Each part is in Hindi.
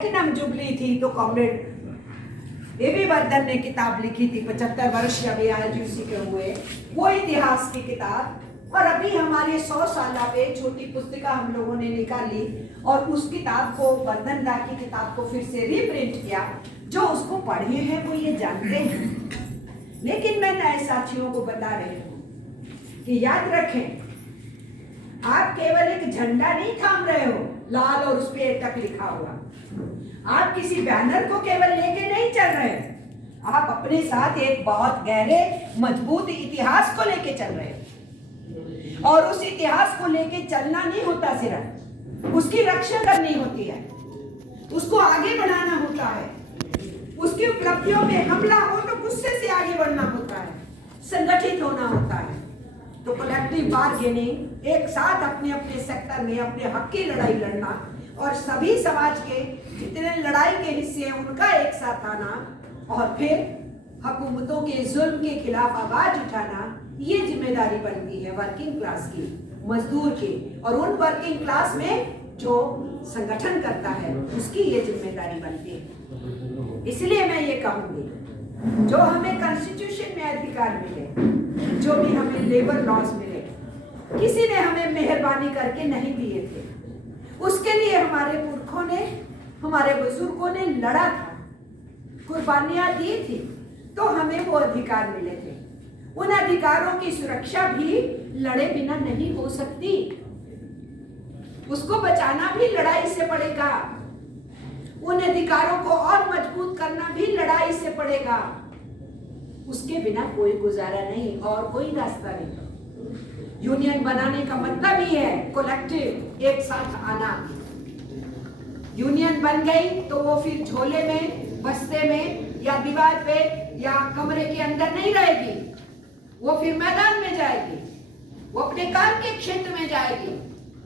प्लेटिनम जुबली थी तो कॉमरेड एवी वर्धन ने किताब लिखी थी 75 वर्ष जब AITUC के हुए, वो इतिहास की किताब। और अभी हमारे 100 साल पे छोटी पुस्तिका हम लोगों ने निकाली और उस किताब को, वर्धन दा की किताब को फिर से रीप्रिंट किया। जो उसको पढ़े हैं वो ये जानते हैं, लेकिन मैं नए साथियों को बता रही हूँ कि याद रखें, आप केवल एक झंडा नहीं थाम रहे हो लाल और उस पे तक लिखा हुआ। आप किसी बैनर को केवल लेके नहीं चल रहे, आप अपने साथ एक बहुत गहरे मजबूत इतिहास को लेके चल रहे हैं। और उस इतिहास को लेके चलना नहीं होता, सिर्फ उसकी रक्षा करनी होती है, उसको आगे बढ़ाना होता है। उसकी उपलब्धियों में हमला हो तो गुस्से से आगे बढ़ना होता है, संगठित होना होता है। तो कलेक्टिव बार्गेनिंग, एक साथ अपने अपने सेक्टर में अपने हक की लड़ाई लड़ना और सभी समाज के जितने लड़ाई के हिस्से हैं उनका एक साथ आना और फिर हुकूमतों के जुल्म के खिलाफ आवाज उठाना, ये जिम्मेदारी बनती है वर्किंग क्लास की, मजदूर की। और उन वर्किंग क्लास में जो संगठन करता है उसकी ये जिम्मेदारी बनती है। इसलिए मैं ये कहूंगी, जो हमें कॉन्स्टिट्यूशन में अधिकार मिले, जो भी हमें लेबर लॉज मिले, किसी ने हमें मेहरबानी करके नहीं दिए थे। उसके लिए हमारे पुरखों ने, हमारे बुजुर्गों ने लड़ा था, कुर्बानियां दी थी, तो हमें वो अधिकार मिले थे। उन अधिकारों की सुरक्षा भी लड़े बिना नहीं हो सकती, उसको बचाना भी लड़ाई से पड़ेगा। उन अधिकारों को और मजबूत करना भी लड़ाई से पड़ेगा। उसके बिना कोई गुजारा नहीं और कोई रास्ता नहीं। यूनियन बनाने का मतलब ही है कलेक्टिव, एक साथ आना। यूनियन बन गई तो वो फिर झोले में, बस्ते में या दीवार पे या कमरे के अंदर नहीं रहेगी, वो फिर मैदान में जाएगी, वो अपने काम के क्षेत्र में जाएगी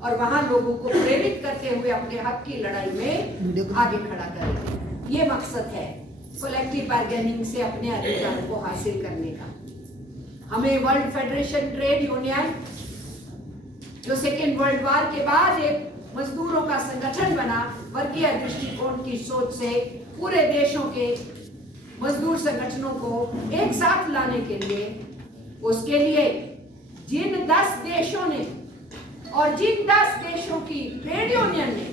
और वहां लोगों को प्रेरित करते हुए अपने हक की लड़ाई में आगे खड़ा करेगी। ये मकसद है कलेक्टिव बार्गेनिंग से अपने अधिकार को हासिल करने का। हमें वर्ल्ड फेडरेशन ट्रेड यूनियन, जो सेकेंड वर्ल्ड वार के बाद एक मजदूरों का संगठन बना, वर्गीय दृष्टिकोण की सोच से पूरे देशों के मजदूर संगठनों को एक साथ लाने के लिए, उसके लिए जिन 10 देशों ने और जिन 10 देशों की ट्रेड यूनियन ने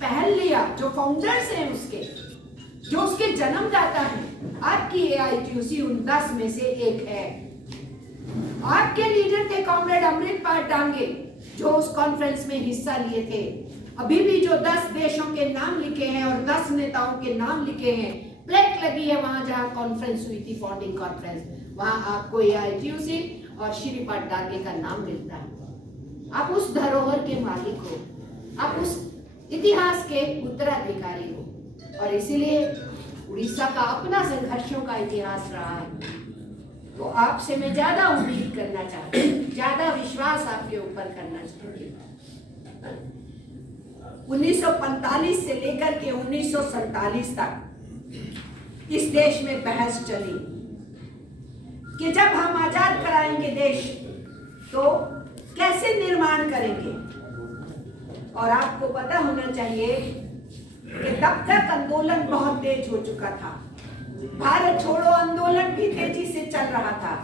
पहल लिया, जो फाउंडर्स हैं उसके, जो उसके जन्मदाता हैं, आपकी AITUC उन 10 में से एक है। आपके लीडर थे कॉमरेड अमृतपाल डांगे, जो उस कॉन्फ्रेंस में हिस्सा लिए थे। अभी भी जो 10 देशों के नाम लिखे हैं और 10 नेताओं के नाम लिखे हैं, प्लेट लगी है वहां जहां कॉन्फ्रेंस हुई थी, फाउंडिंग कॉन्फ्रेंस, वहां आपको AITUC और श्रीपाद डांगे का नाम मिलता है। आप उस धरोहर के मालिक हो, आप उस इतिहास के उत्तराधिकारी हो। और इसीलिए उड़ीसा का अपना संघर्षों का इतिहास रहा है, तो आपसे मैं ज्यादा उम्मीद करना चाहती हूँ, ज्यादा विश्वास आपके ऊपर करना चाहती हूँ। 1945 से लेकर के 1947 तक इस देश में बहस चली कि जब हम आजाद कराएंगे देश तो कैसे निर्माण करेंगे। और आपको पता होना चाहिए कि तब तक आंदोलन बहुत तेज हो चुका था, भारत छोड़ो आंदोलन भी तेजी से चल रहा था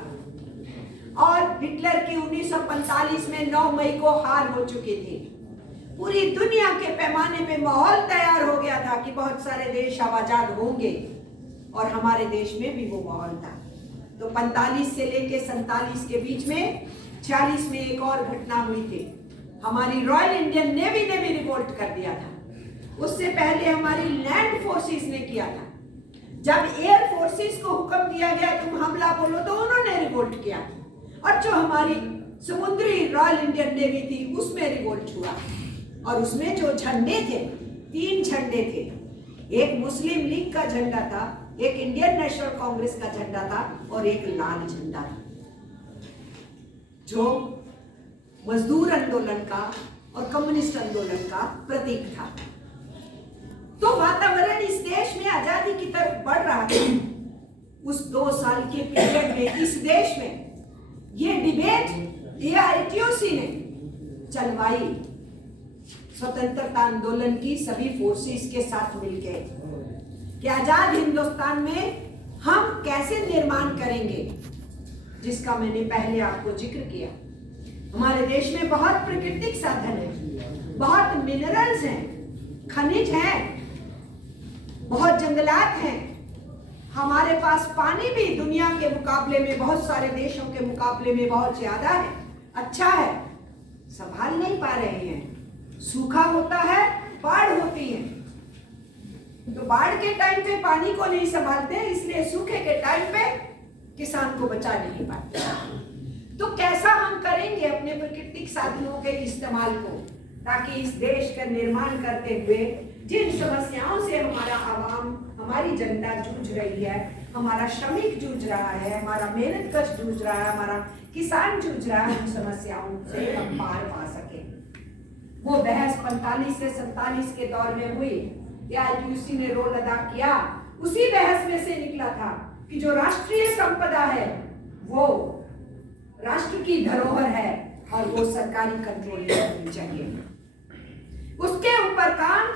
और हिटलर की 1945 में 9 मई को हार हो चुकी थी। पूरी दुनिया के पैमाने पे माहौल तैयार हो गया था कि बहुत सारे देश अब आजाद होंगे और हमारे देश में भी वो माहौल था। तो 45 से लेके 47 के बीच में 46 में एक और घटना हुई थी, हमारी रॉयल इंडियन नेवी ने भी रिवोल्ट कर दिया था। उससे पहले हमारी लैंड फोर्सेस ने किया था। जब एयर फोर्सेस को हुक्म दिया गया तुम हमला बोलो, तो उन्होंने रिवोल्ट किया। और जो हमारी समुद्री रॉयल इंडियन नेवी थी उसमें रिवोल्ट हुआ। और उसमें जो झंडे थे, 3 झंडे थे, एक मुस्लिम लीग का झंडा था, एक इंडियन नेशनल कांग्रेस का झंडा था और एक लाल झंडा था, जो मजदूर आंदोलन का और कम्युनिस्ट आंदोलन का प्रतीक था। तो वातावरण इस देश में आजादी की तरफ बढ़ रहा था। उस 2 साल के पीरियड में इस देश में ये डिबेट AITUC ने चलवाई। स्वतंत्रता आंदोलन की सभी फोर्सेस के साथ मिलकर कि आजाद हिंदुस्तान में हम कैसे निर्माण करेंगे, जिसका मैंने पहले आपको जिक्र किया। हमारे देश में बहुत प्राकृतिक साधन है, बहुत मिनरल्स हैं, खनिज हैं, बहुत जंगलात हैं। हमारे पास पानी भी दुनिया के मुकाबले में, बहुत सारे देशों के मुकाबले में बहुत ज्यादा है, अच्छा है, संभाल नहीं पा रहे हैं। सूखा होता है, बाढ़ होती है, तो बाढ़ के टाइम पे पानी को नहीं संभालते, इसलिए सूखे के टाइम पे किसान को बचा नहीं पाते। तो कैसा हम करेंगे अपने प्राकृतिक साधनों के इस्तेमाल को, ताकि इस देश का निर्माण करते हुए जिन समस्याओं से हमारा आवाम, हमारी जनता जूझ रही है, हमारा श्रमिक जूझ रहा है, हमारा मेहनतकश जूझ रहा है, हमारा किसान जूझ रहा है, उन समस्याओं से हम पार पा सके। वो बहस 45 से 47 के दौर में हुई, AITUC ने रोल अदा किया। उसी बहस में से निकला था कि जो राष्ट्रीय संपदा है वो राष्ट्र की धरोहर है और वो सरकारी कंट्रोल में होनी चाहिए। उसके ऊपर काम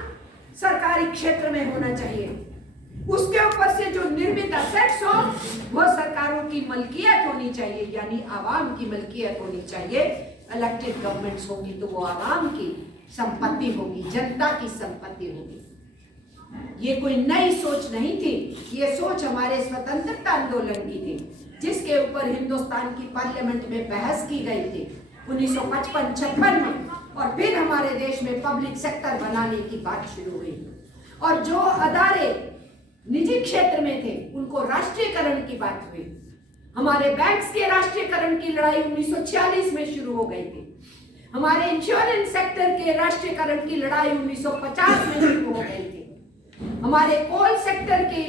सरकारी क्षेत्र में होना चाहिए। उसके ऊपर से जो निर्मित असेट्स हो वो सरकारों की मलकियत होनी चाहिए, यानी आवाम की मलकियत होनी चाहिए। इलेक्टेड गवर्नमेंट्स होंगी तो वो आवाम की संपत्ति होगी, जनता की संपत्ति होगी। ये कोई नई सोच नहीं थी, ये सोच हमारे स्वतंत्रता आंदोलन की थी, जिसके ऊपर हिंदुस्तान की पार्लियामेंट में बहस की गई थी 1955-56 में, और फिर हमारे देश में पब्लिक सेक्टर बनाने की बात शुरू हुई। और जो अदारे निजी क्षेत्र में थे उनको राष्ट्रीयकरण की बात हुई। हमारे बैंक्स के राष्ट्रीयकरण की लड़ाई 1946 में शुरू हो गई थी। हमारे इंश्योरेंस सेक्टर के राष्ट्रीयकरण की लड़ाई 1950 में शुरू हो गई थी। हमारे कोल सेक्टर के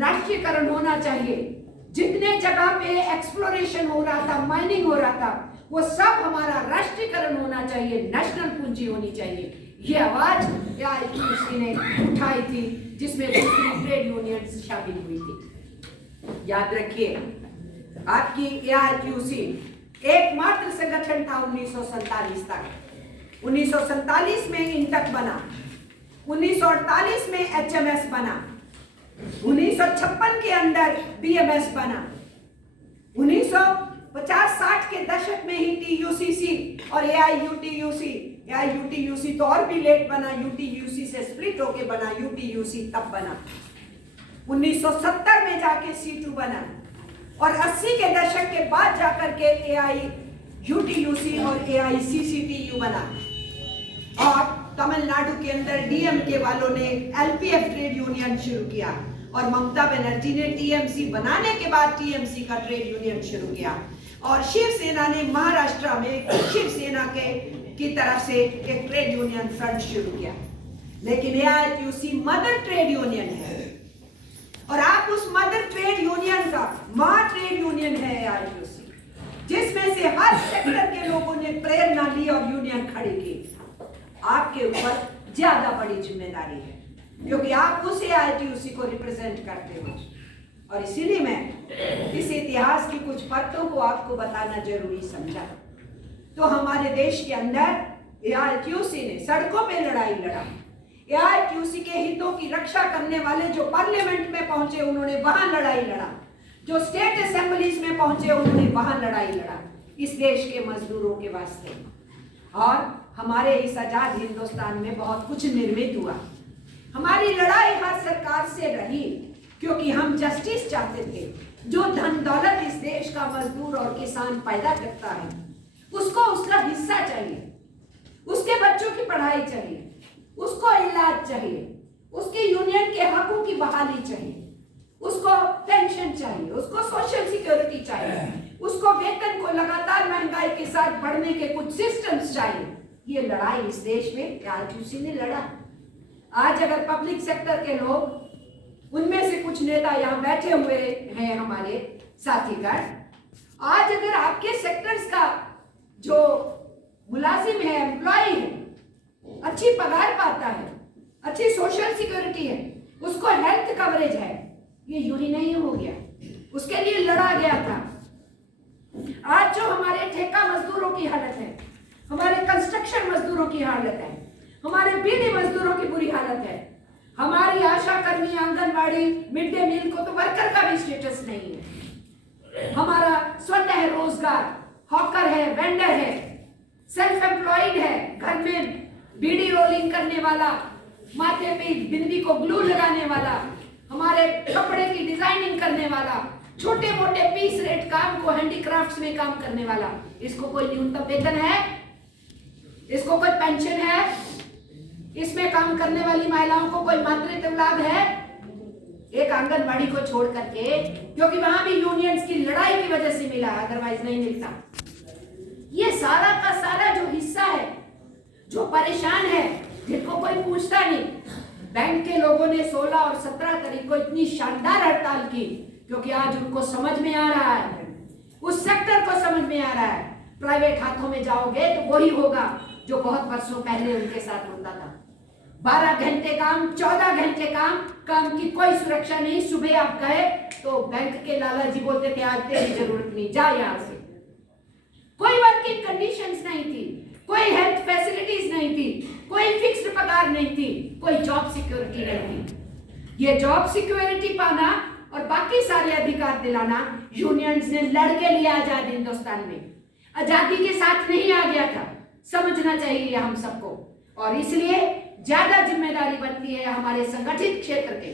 राष्ट्रीयकरण होना चाहिए। जितने जगह पे एक्सप्लोरेशन हो रहा था, माइनिंग हो रहा था, वो सब हमारा राष्ट्रीयकरण होना चाहिए, नेशनल पूंजी होनी चाहिए। ये आवाज AITUC ने उठाई थी, जिसमें दूसरी ट्रेड यूनियन शामिल हुई थी। याद रखिए, आपकी AITUC एकमात्र संगठन था 1947 तक। 1947 में इंटक बना, 1948 में HMS बना, 1956 के अंदर BMS बना, 1950-60 के दशक में ही TUCC और AIUTUC तो और भी लेट बना, UTUC से स्प्लिट होके बना, UTUC तब बना। 1970 में जाके C2 बना और 80 के दशक के बाद जाकर के AIUTUC और AICCTU बना। और तमिलनाडु के अंदर DMK वालों ने LPF ट्रेड यूनियन शुरू किया और ममता बनर्जी ने TMC बनाने के बाद TMC का ट्रेड यूनियन शुरू किया। और शिवसेना ने महाराष्ट्र में शिवसेना की तरफ से एक ट्रेड यूनियन फ्रंट शुरू किया। लेकिन AITUC मदर ट्रेड यूनियन है और आप उस मदर ट्रेड यूनियन का मां ट्रेड यूनियन है AITUC, जिसमें से हर सेक्टर के लोगों ने प्रेरणा ली और यूनियन खड़ी की। आपके ऊपर ज्यादा बड़ी जिम्मेदारी है, क्योंकि आप उस AITUC को रिप्रेजेंट करते हो। और इसीलिए मैं इस इतिहास की कुछ परतों को आपको बताना जरूरी समझा। तो हमारे देश के अंदर AITUC ने सड़कों पे लड़ाई लड़ा। AITUC के हितों की रक्षा करने वाले जो पार्लियामेंट में पहुंचे उन्होंने वहां लड़ाई लड़ा, जो स्टेट असेंबलीज में पहुंचे उन्होंने वहां लड़ाई लड़ा इस देश के मजदूरों के वास्ते। और हमारे इस आजाद हिंदुस्तान में बहुत कुछ निर्मित हुआ। हमारी लड़ाई हर सरकार से रही, क्योंकि हम जस्टिस चाहते थे। जो धन दौलत इस देश का मजदूर और किसान पैदा करता है उसको उसका हिस्सा चाहिए, उसके बच्चों की पढ़ाई चाहिए, उसको इलाज चाहिए, उसके यूनियन के हकों की बहाली चाहिए, उसको पेंशन चाहिए, उसको सोशल सिक्योरिटी चाहिए, उसको वेतन को लगातार महंगाई के साथ बढ़ने के कुछ सिस्टम्स चाहिए। ये लड़ाई इस देश में AITUC ने लड़ा। आज अगर पब्लिक सेक्टर के लोग, उनमें से कुछ नेता यहाँ बैठे हुए हैं हमारे साथीगण, आज अगर आपके सेक्टर्स का जो मुलाजिम है, एम्प्लॉय है, अच्छी पगार पाता है, अच्छी सोशल सिक्योरिटी है, उसको हेल्थ कवरेज है, ये यूं ही नहीं हो गया, उसके लिए लड़ा गया था। आज जो हमारे ठेका मजदूरों की हालत है, हमारे कंस्ट्रक्शन मजदूरों की हालत है, हमारे बीड़ी मजदूरों की बुरी हालत है। हमारी आशा कर्मी, आंगनबाड़ी, मिड डे मील को तो वर्कर का भी स्टेटस नहीं है। हमारा स्वतः रोजगार, हॉकर है, वेंडर है, सेल्फ एम्प्लॉयड है, घर में बीड़ी रोलिंग करने वाला, माथे पे बिंदी को ग्लू लगाने वाला, हमारे कपड़े की डिजाइनिंग करने वाला, छोटे मोटे पीस रेट काम को हैंडीक्राफ्ट्स में काम करने वाला, इसको कोई न्यूनतम वेतन है? इसको कोई पेंशन है? इसमें काम करने वाली महिलाओं को कोई मातृत्व लाभ है? एक आंगनबाड़ी को छोड़ करके, क्योंकि वहां भी यूनियंस की लड़ाई की वजह से मिला, अदरवाइज नहीं मिलता। ये सारा का सारा जो हिस्सा है, जो परेशान है, जिनको कोई पूछता नहीं। बैंक के लोगों ने 16 और 17 तारीख को इतनी शानदार हड़ताल की, क्योंकि आज उनको समझ में आ रहा है, उस सेक्टर को समझ में आ रहा है, प्राइवेट हाथों में जाओगे तो वही होगा जो बहुत वर्षों पहले उनके साथ होता था। 12 घंटे काम, 14 घंटे काम की कोई सुरक्षा नहीं। सुबह आप गए तो बैंक के लाला जी बोलते थे आज तेरी जरूरत नहीं, जा यहां से। कोई वर्किंग कंडीशंस नहीं थी, कोई हेल्थ फैसिलिटीज नहीं थी, कोई फिक्स्ड पगार नहीं थी, कोई जॉब सिक्योरिटी नहीं थी। ये जॉब सिक्योरिटी पाना और बाकी सारे अधिकार दिलाना यूनियंस ने लड़के लिया आजाद हिंदुस्तान में, आजादी के साथ नहीं आ गया था। समझना चाहिए हम सबको, और इसलिए ज्यादा जिम्मेदारी बनती है हमारे संगठित क्षेत्र के,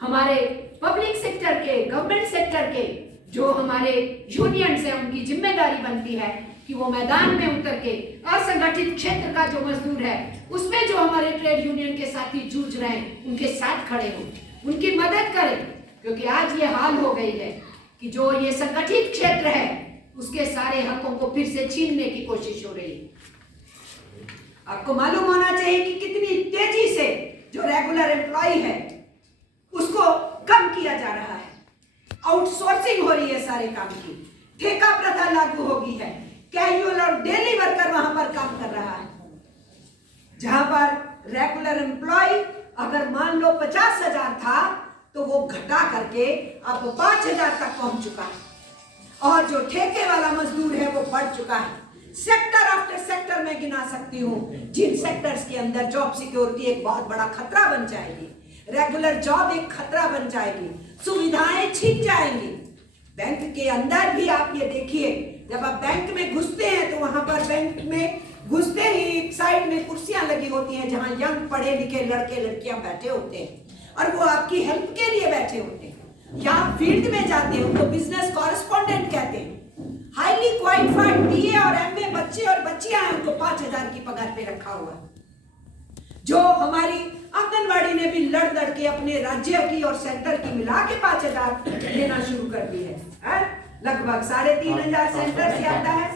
हमारे पब्लिक सेक्टर के, गवर्नमेंट सेक्टर के, जो हमारे यूनियंस है, उनकी जिम्मेदारी बनती है कि वो मैदान में उतर के असंगठित क्षेत्र का जो मजदूर है, उसमें जो हमारे ट्रेड यूनियन के साथी जूझ रहे हैं, उनके साथ खड़े हो, उनकी मदद करें। क्योंकि आज ये हाल हो गई है कि जो ये संगठित क्षेत्र है, उसके सारे हकों को फिर से छीनने की कोशिश हो रही है। आपको मालूम होना चाहिए कि कितनी तेजी से जो रेगुलर एम्प्लॉय है उसको कम किया जा रहा है, आउटसोर्सिंग हो रही है सारे काम की, ठेका प्रथा लागू हो गई है, कैजुअल और डेली वर्कर वहां पर काम कर रहा है। जहां पर रेगुलर एम्प्लॉय अगर मान लो 50,000 था तो वो घटा करके अब 5,000 तक पहुंच चुका है, और जो ठेके वाला मजदूर है वो बढ़ चुका है। सेक्टर आफ्टर सेक्टर में गिना सकती हूँ जिन सेक्टर्स के अंदर जॉब सिक्योरिटी एक बहुत बड़ा खतरा बन जाएगी, रेगुलर जॉब एक खतरा बन जाएगी, सुविधाएं छिन जाएंगी। बैंक के अंदर भी आप ये देखिए, जब आप बैंक में घुसते हैं तो वहां पर बैंक में घुसते ही एक साइड में कुर्सियां लगी होती हैं जहां यंग पढ़े लिखे लड़के लड़कियां बैठे होते हैं और वो आपकी हेल्प के लिए बैठे होते हैं। या फील्ड में जाते हैं, उनको बिजनेस कॉरेस्पॉन्डेंट कहते हैं, हाईली क्वालिफाइड बीए और एमए बच्चे और बच्चियां हैं, उनको 5,000 की पगार पे रखा हुआ है। जो हमारी आंगनबाड़ी ने भी लड़ लड़ के अपने राज्य की और सेंटर की मिला के 5,000 देना शुरू कर दी है। लगभग 3,500 सेंटर से आता है,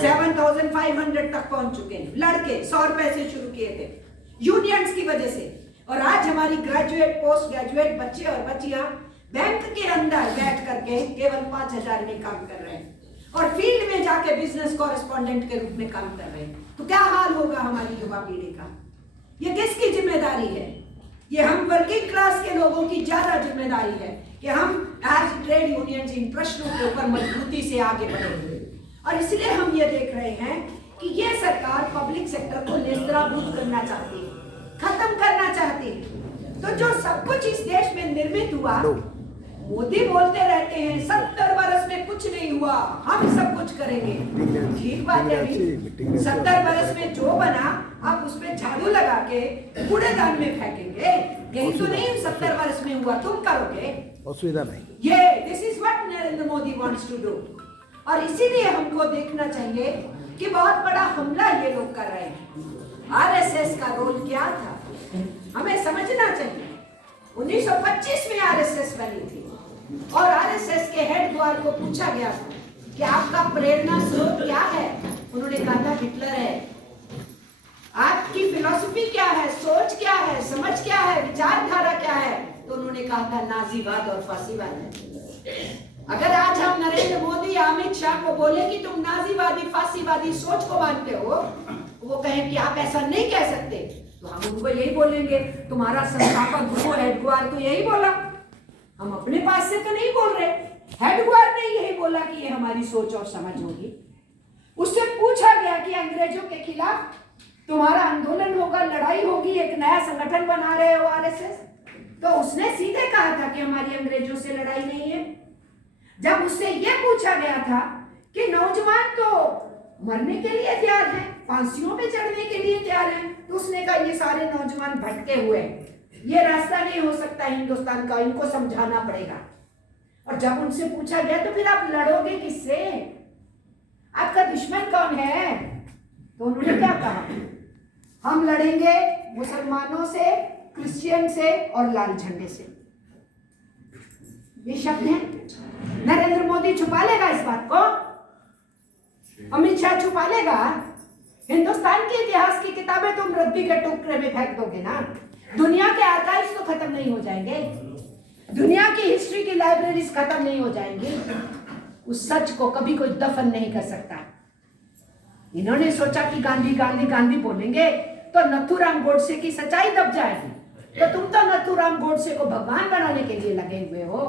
7,500 तक पहुंच चुके हैं। लड़के 100 रुपए से शुरू किए थे यूनियंस की वजह से, और आज हमारी ग्रेजुएट, पोस्ट ग्रेजुएट बच्चे और बच्चियां बैंक के अंदर बैठ करके केवल 5,000 में काम कर रहे हैं और फील्ड में जाके बिजनेस कॉरेस्पॉन्डेंट के रूप में काम कर रहे हैं। तो क्या हाल होगा हमारी युवा पीढ़ी का? ये किसकी जिम्मेदारी है? ये हम वर्किंग क्लास के लोगों की ज्यादा जिम्मेदारी है कि हम एज ट्रेड यूनियन इन प्रश्नों के ऊपर मजबूती से आगे बढ़े। और इसलिए हम ये देख रहे हैं कि ये सरकार पब्लिक सेक्टर को नेस्तनाबूद करना चाहती है, खत्म करना चाहती है। तो जो सब कुछ इस देश में निर्मित हुआ, मोदी बोलते रहते हैं 70 वर्ष में कुछ नहीं हुआ, हम सब कुछ करेंगे। ठीक बात है, 70 वर्ष में जो बना आप उस पे झाड़ू लगा के कूड़ेदान में फेंकेंगे, यही तो नहीं 70 वर्ष में हुआ, तुम करोगे? असुविधा नहीं। ये this is what Narendra Modi wants to do. और इसीलिए हमको देखना चाहिए कि बहुत बड़ा हमला ये लोग कर रहे हैं। आरएसएस का रोल क्या था हमें समझना चाहिए। 1925 में आरएसएस बनी थी और आरएसएस के हेड द्वार को पूछा गया था कि आपका प्रेरणा स्रोत क्या है? उन्होंने कहा था हिटलर है। आपकी फिलॉसफी क्या है, सोच क्या है, समझ क्या है, विचारधारा क्या है? तो उन्होंने कहा था नाजीवाद और फासीवाद है। अगर आज हम नरेंद्र मोदी, अमित शाह को बोले कि तुम नाजीवादी फासीवादी सोच को मानते हो, वो कहें कि आप ऐसा नहीं कह सकते, तो हम उनको यही बोलेंगे तुम्हारा संस्थापक गुरु हेडगुआर तो यही बोला। हम अपने पास से तो नहीं बोल रहे, हेडगुआर ने यही बोला कि ये हमारी सोच और समझ होगी। उससे पूछा गया कि अंग्रेजों के खिलाफ तुम्हारा आंदोलन होगा, लड़ाई होगी, एक नया संगठन बना रहे हो आरएसएस, तो उसने सीधे कहा था कि हमारी अंग्रेजों से लड़ाई नहीं है। जब उससे यह पूछा गया था कि नौजवान तो मरने के लिए तैयार हैं, फांसियों पे चढ़ने के लिए तैयार हैं, तो उसने कहा ये सारे नौजवान भटके हुए, ये रास्ता नहीं हो सकता हिंदुस्तान का, इनको समझाना पड़ेगा। और जब उनसे पूछा गया तो फिर आप लड़ोगे किससे, आपका दुश्मन कौन है, तो उन्होंने क्या कहा, हम लड़ेंगे मुसलमानों से, क्रिश्चियन से और लाल झंडे से। ये शब्द है। नरेंद्र मोदी छुपा लेगा इस बात को, अमित शाह छुपा लेगा। हिंदुस्तान के इतिहास की किताबें तुम रद्दी के टुकड़े में फेंक दोगे ना, दुनिया के आर्काइव्स तो खत्म नहीं हो जाएंगे, दुनिया की हिस्ट्री की लाइब्रेरीज खत्म नहीं हो जाएंगी, उस सच को कभी कोई दफन नहीं कर सकता। इन्होंने सोचा कि गांधी गांधी गांधी बोलेंगे तो नथुराम गोडसे की सच्चाई दब जाएगी, तो तुम तो नथुराम गोडसे को भगवान बनाने के लिए लगे हुए हो।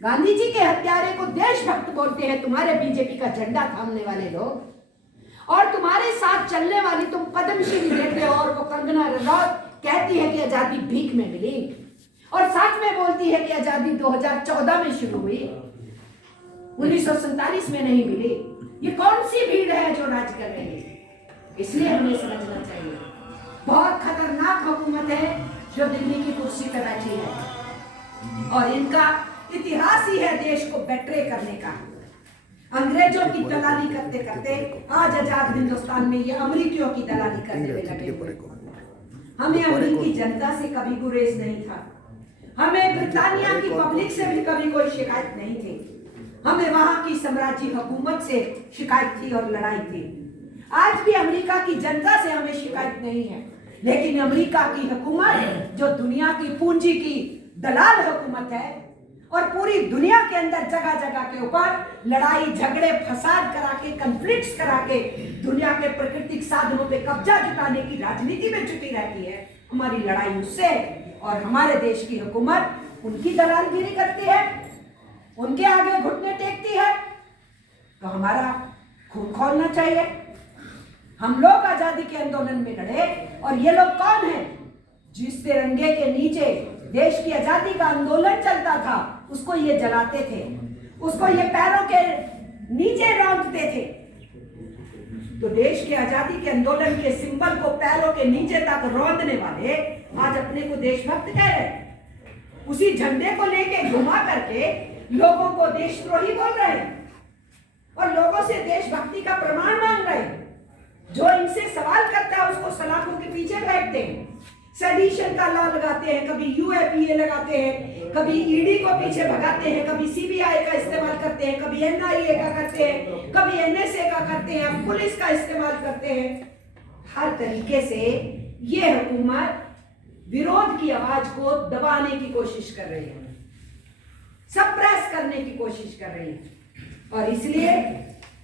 गांधी जी के हत्यारे को देशभक्त बोलते हैं तुम्हारे बीजेपी का झंडा थामने वाले लोग, और तुम्हारे साथ चलने वाली तुम पद्मश्री देते हो और वो कंगना रनौत कहती है कि आजादी भीख में मिली, और साथ में बोलती है कि आजादी 2014 में शुरू हुई, 1947 में नहीं मिली। ये कौन सी भीड़ है जो राज कर रही है? इसलिए हमें समझना चाहिए बहुत खतरनाक हुकूमत है जो दिल्ली की कुर्सी पर बैठी है, और इनका इतिहास ही है देश को बेट्रे करने का। अंग्रेजों की दलाली करते करते आज आजाद हिंदुस्तान में ये अमरीकियों की दलाली करने में लगे हुए। हमें अमरीकी जनता से कभी गुरेज नहीं था, हमें ब्रिटानिया की पब्लिक से भी कभी कोई शिकायत नहीं थी, हमें वहां की साम्राज्य हुकूमत से शिकायत थी और लड़ाई थी। आज भी अमेरिका की जनता से हमें शिकायत नहीं है, लेकिन अमेरिका की हुकूमत जो दुनिया की पूंजी की दलाल हुकूमत है और पूरी दुनिया के अंदर जगह जगह के ऊपर लड़ाई झगड़े फसाद करा के कन्फ्लिक्ट्स करा के दुनिया के प्राकृतिक साधनों पे कब्जा जताने की राजनीति में जुटी रहती है, हमारी लड़ाई उससे, और हमारे देश की हुकूमत उनकी दलालगिरी करती है, उनके आगे घुटने टेकती है, तो हमारा खून खोलना चाहिए। हम लोग आजादी के आंदोलन में लड़े, और ये लोग कौन है जिस तिरंगे के नीचे देश की आजादी का आंदोलन चलता था उसको ये जलाते थे, उसको ये पैरों के नीचे रौंदते थे। तो देश की आजादी के आंदोलन के सिंबल को पैरों के नीचे तक रौंदने वाले आज अपने को देशभक्त कह रहे हैं, उसी झंडे को लेके घुमा करके लोगों को देशद्रोही बोल रहे हैं और लोगों से देशभक्ति का प्रमाण मांग रहे हैं। जो इनसे सवाल करता है उसको सलाखों के पीछे बैठते हैं, सेडिशन का लॉ लगाते हैं, कभी यूएपीए लगाते हैं, कभी ईडी को पीछे भगाते हैं, कभी सीबीआई का इस्तेमाल करते हैं, कभी एनआईए का करते हैं, कभी एनएसए का करते हैं, पुलिस का इस्तेमाल करते हैं। हर तरीके से ये हुकूमत विरोध की आवाज को दबाने की कोशिश कर रही है, सप्रेस करने की कोशिश कर रही है, और इसलिए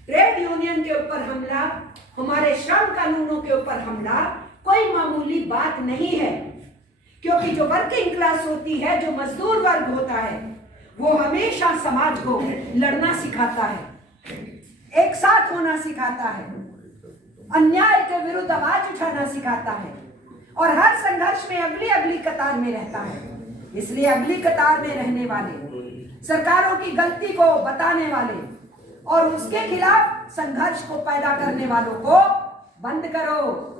ट्रेड यूनियन के ऊपर हमला, हमारे श्रम कानूनों के ऊपर हमला कोई मामूली बात नहीं है, क्योंकि जो वर्किंग क्लास होती है, जो मजदूर वर्ग होता है, वो हमेशा समाज को लड़ना सिखाता है, एक साथ होना सिखाता है, अन्याय के विरुद्ध आवाज उठाना सिखाता है, और हर संघर्ष में अगली अगली कतार में रहता है। इसलिए अगली कतार में रहने वाले, सरकारों की गलती को बताने वाले और उसके खिलाफ संघर्ष को पैदा करने वालों को बंद करो,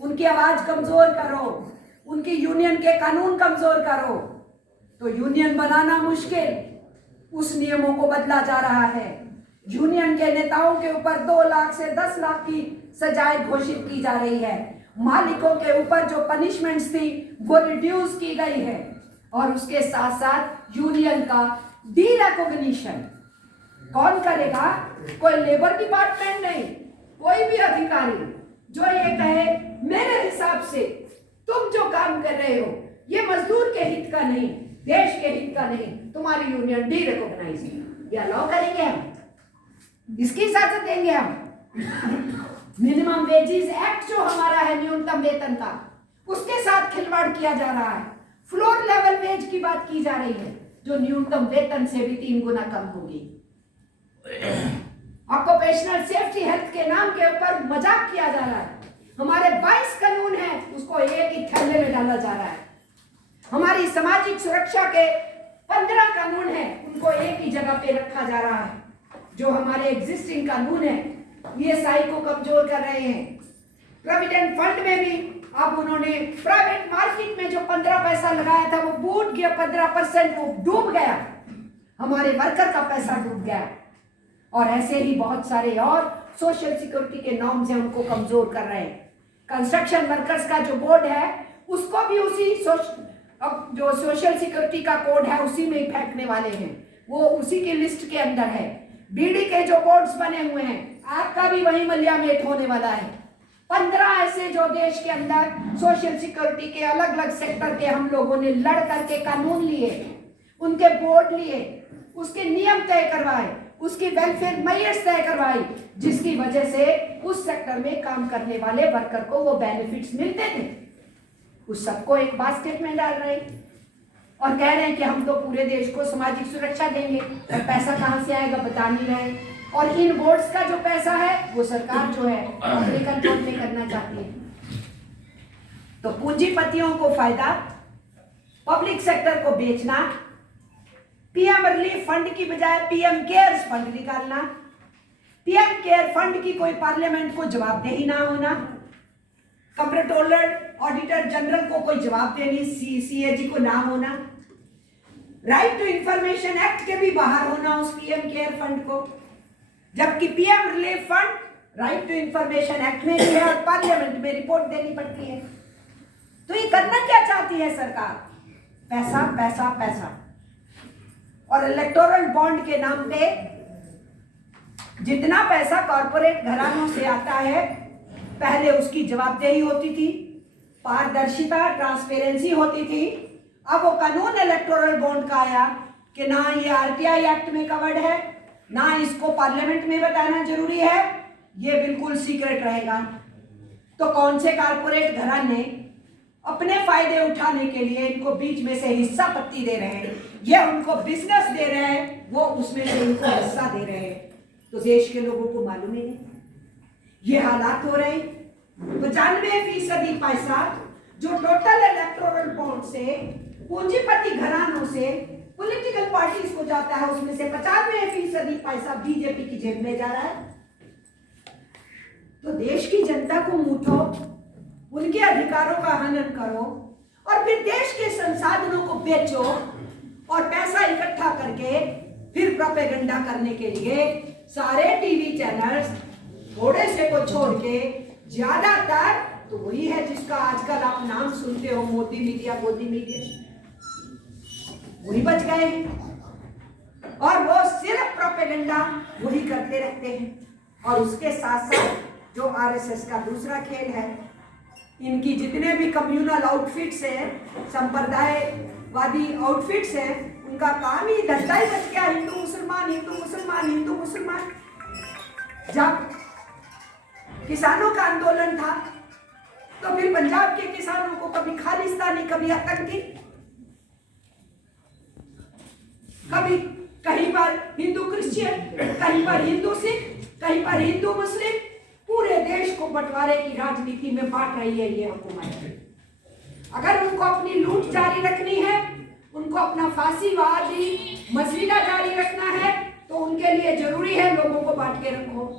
उनकी आवाज कमजोर करो, उनकी यूनियन के कानून कमजोर करो। तो यूनियन बनाना मुश्किल, उस नियमों को बदला जा रहा है। यूनियन के नेताओं के ऊपर 2 लाख से 10 लाख की सजाएं घोषित की जा रही है, मालिकों के ऊपर जो पनिशमेंट्स थी वो रिड्यूस की गई है, और उसके साथ साथ यूनियन का डीरेकॉग्निशन कौन करेगा? कोई लेबर डिपार्टमेंट नहीं, कोई भी अधिकारी जो ये कहे मेरे हिसाब से तुम जो काम कर रहे हो ये मजदूर के हित का नहीं, देश के हित का नहीं, तुम्हारी यूनियन डीरेकॉग्नाइज है, या लॉ करेंगे हम, इसकी इजाजत देंगे हम। मिनिमम वेजेस एक्ट जो हमारा है न्यूनतम वेतन का, उसके साथ खिलवाड़ किया जा रहा है। फ्लोर लेवल वेज की बात की जा रही है जो न्यूनतम वेतन से भी 3 गुना कम होगी। ऑक्यूपेशनल सेफ्टी हेल्थ के नाम के ऊपर मजाक किया जा रहा है। हमारे 22 कानून हैं, उसको एक ही थैले में डाला जा रहा है। हमारी सामाजिक सुरक्षा के 15 कानून हैं, उनको एक ही जगह पे रखा जा रहा है। जो हमारे एग्जिस्टिंग कानून है ईएसआई को कमजोर कर रहे हैं। प्रोविडेंट फंड में भी अब उन्होंने प्राइवेट मार्केट में जो 15 पैसा लगाया था वो बूट गया, 15% वो डूब गया, हमारे वर्कर का पैसा डूब गया। और ऐसे ही बहुत सारे और सोशल सिक्योरिटी के नॉर्म्स हैं, उनको कमजोर कर रहे हैं। कंस्ट्रक्शन वर्कर्स का जो बोर्ड है उसको भी उसी अब जो सोशल सिक्योरिटी का कोड है उसी में ही फेंकने वाले हैं, वो उसी की लिस्ट के अंदर है। बीडी के जो बोर्ड्स बने हुए हैं आपका भी वही मल्यामेट होने वाला है। 15 ऐसे जो देश के अंदर सोशल सिक्योरिटी के अलग अलग सेक्टर के हम लोगों ने लड़ करके कानून लिए, उनके बोर्ड लिए, उसके नियम तय करवाए, उसकी वेलफेयर मेयर्स तय करवाई, जिसकी वजह से उस सेक्टर में काम करने वाले वर्कर को वो बेनिफिट्स मिलते थे। उस सबको एक बास्केट में डाल रहे हैं और कह रहे हैं कि हम तो पूरे देश को सामाजिक सुरक्षा देंगे, और पैसा कहां से आएगा बता नहीं रहे। और इन बोर्ड्स का जो पैसा है वो सरकार जो है अपने कंट्रोल में करना चाहती है। तो पूंजीपतियों को फायदा, पब्लिक सेक्टर को बेचना, पीएम रिलीफ फंड की बजाय पीएम केयर्स फंड निकालना, पीएम केयर फंड की कोई पार्लियामेंट को जवाबदेही ना होना, कंप्ट्रोलर ऑडिटर जनरल को कोई जवाबदेही सीएजी को ना होना, राइट टू इंफॉर्मेशन एक्ट के भी बाहर होना उस पीएम केयर फंड को, जबकि PM relief fund right to information act में भी है और पार्लियामेंट में रिपोर्ट देनी पड़ती है। तो ये करना क्या चाहती है सरकार? पैसा पैसा पैसा। और इलेक्टोरल बॉन्ड के नाम पे जितना पैसा कॉर्पोरेट घरानों से आता है, पहले उसकी जवाबदेही होती थी, पारदर्शिता ट्रांसपेरेंसी होती थी। अब वो कानून इलेक्टोरल बॉन्ड का आया कि ना ये आरटीआई एक्ट में कवर्ड है, ना इसको पार्लियामेंट में बताना जरूरी है, ये बिल्कुल सीक्रेट रहेगा। तो कौन से कॉर्पोरेट घराने अपने फायदे उठाने के लिए इनको बीच में से हिस्सा पत्ती दे रहे हैं, ये उनको बिजनेस दे रहे हैं, वो उसमें से इनको हिस्सा दे रहे हैं। तो देश के लोगों को मालूम ही नहीं, ये हालात हो रहे हैं। 95% पैसा जो टोटल इलेक्टोरल बॉन्ड से पूंजीपति घरानों से पॉलिटिकल पार्टीज को जाता है, उसमें से 95% पैसा बीजेपी की जेब में जा रहा है। तो देश की जनता को मूठो, उनके अधिकारों का हनन करो और फिर देश के संसाधनों को बेचो और पैसा इकट्ठा करके फिर प्रोपेगेंडा करने के लिए सारे टीवी चैनल्स थोड़े से को छोड़ के ज्यादातर तो वही है जिसका आजकल आप नाम सुनते हो, मोदी मीडिया, मोदी मीडिया, वही बच गए हैं और वो सिर्फ प्रोपेगेंडा वही करते रहते हैं। और उसके साथ साथ जो आरएसएस का दूसरा खेल है, इनकी जितने भी कम्युनल आउटफिट्स हैं, संप्रदायवादी आउटफिट्स हैं, उनका काम ही धंधा ही बच गया, हिंदू मुसलमान हिंदू मुसलमान हिंदू मुसलमान। जब किसानों का आंदोलन था तो फिर पंजाब के किसानों को कभी खालिस्तानी, कभी आतंकी, कभी कहीं पर हिंदू क्रिश्चियन, कहीं पर हिंदू सिख, कहीं पर हिंदू मुस्लिम, पूरे देश को बंटवारे की राजनीति में बांट रही है ये हुकूमत। अगर उनको अपनी लूट जारी रखनी है, उनको अपना फांसीवादी मसला जारी रखना है, तो उनके लिए जरूरी है लोगों को बांट के रखो।